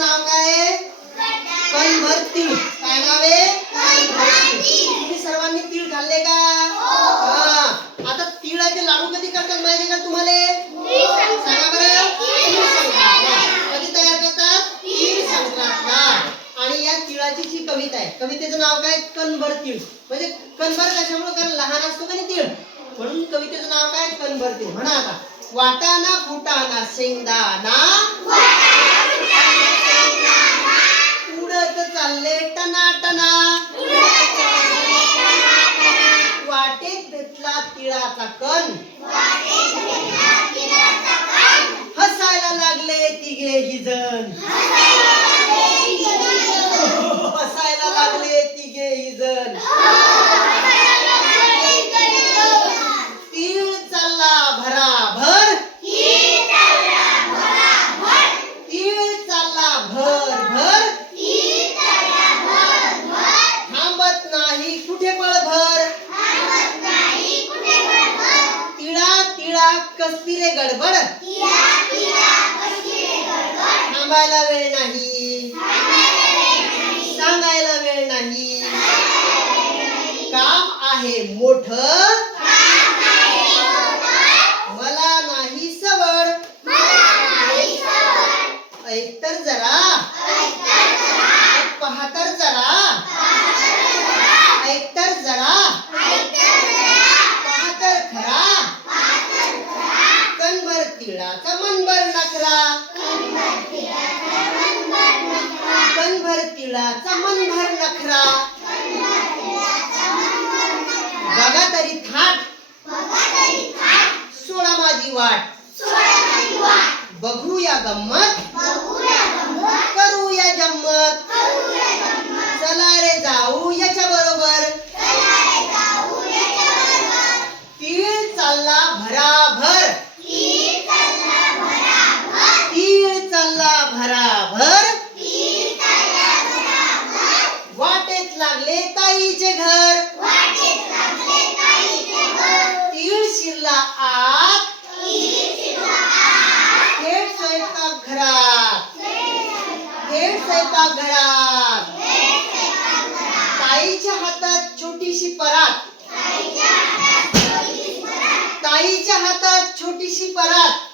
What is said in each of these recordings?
नाव काय आहे? कणभर तीळ काय नाव आहे? तुम्ही सर्वांनी तीळ खाल्ले का? हा. आता तिळाचे लाडू कधी करतात माहिती का तुम्हाला? सांगा बरं. तीळ कधी तयार करतात? तीळ संक्रांतला आणि या तिळाची जी कविता आहे कवितेचं नाव काय? कणभर तीळ. म्हणजे कणभर कशामुळे? कारण लहान असतो का तीळ? म्हणून कवितेचं नाव काय? कणभर तीळ. म्हणा आता. वाटाणा फुटाणा शेंगदाणा तिळाचा कण कसली रे गडबड. थांबायला वेळ नाही. सांगायला वेळ नाही. काम आहे मोठ. मला नाही सवड. ऐक तर जरा. पहा तर जरा ऐक तर जरा पहा तर खरा कणभर तिळाचा मनभर नखरा. कणभर तिळाचा मनभर नखरा. बघा तरी थाट. सोळा माझी वाट. बघूया गंमत. करूया जम्मत. चला रे जाऊ याच्या बरोबर. तीळ चालला. आत थेट स्वयंपाक घरात थेट स्वयंपाक घरात ताईच्या हातात छोटीशी परात ताईच्या हातात छोटीशी परात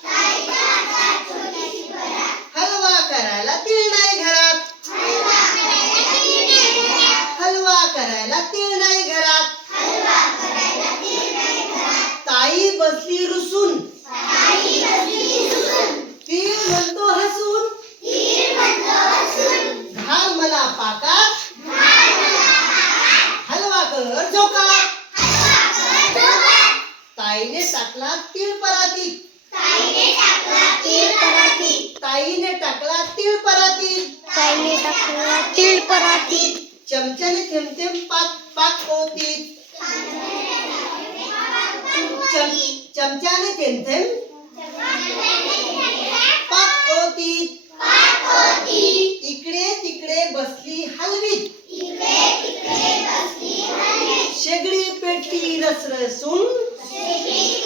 झोकात ताईने टाकला तीळ परातीत ताईने टाकला तीळ परातीत ताईने टाकला तीळ परातीत चमच्याने थेंब थेंब पाक पाक चम- चमच्याने थेंब पेटली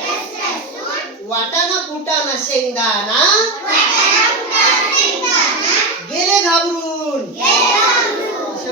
रसरसून वाटाणा फुटाणा शेंगदाणा. गेले घाबरून.